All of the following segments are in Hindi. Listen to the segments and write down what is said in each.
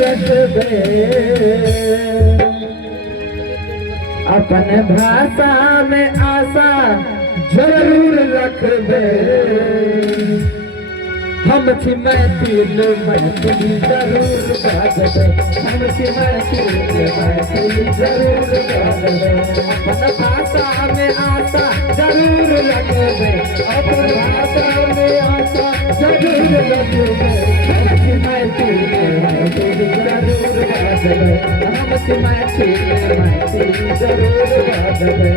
रखबे अपन भाषा में आशा जरूर रखबे हम छी मैथिल मैथिली जरूर बाजबे हम छी मैथिल मैथिली जरूर बाजबे अपन भाषा में आशा जरूर रखबे अपन भाषा में आशा जरूर रखबे हम छी मैथिल मैथिली जरूर बाजबे हम छी मैथिल मैथिली जरूर बाजबे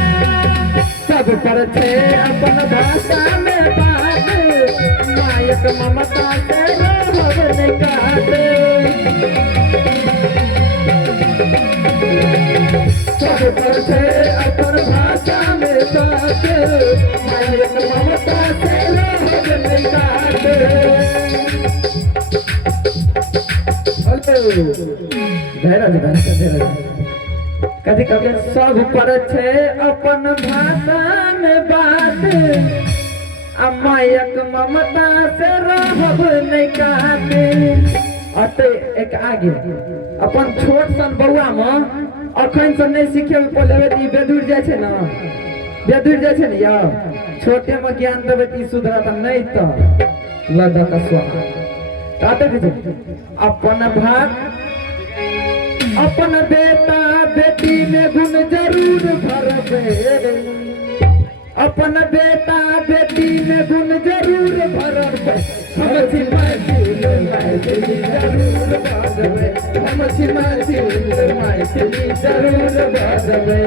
सब पर थे अपन भाषा में बात मायक ममता से रहब नहीं काटे सब पर थे अपन भाषा में बात मायक ममता से रहब नहीं काटे कभी कभी सब पर छे अपन भाषा में बात मायक ममता से रहब नहीं काटे अते एक आगे अपन छोट सन बउआ में अखन से नहीं सीखे पहले बेदूर जाए छे ना बेदूर जाए छे या छोटे में ज्ञान देवे ती सुधरत नहीं तो लगा कसवा ताते अपन भाग अपन बेटा बेटी में गुण जरूर भरबे अपन बेटा बेटी में गुण जरूर भरबे हम छी मैथिल मैथिली जरूर बाजबे हम छी मैथिल मैथिली जरूर बाजबे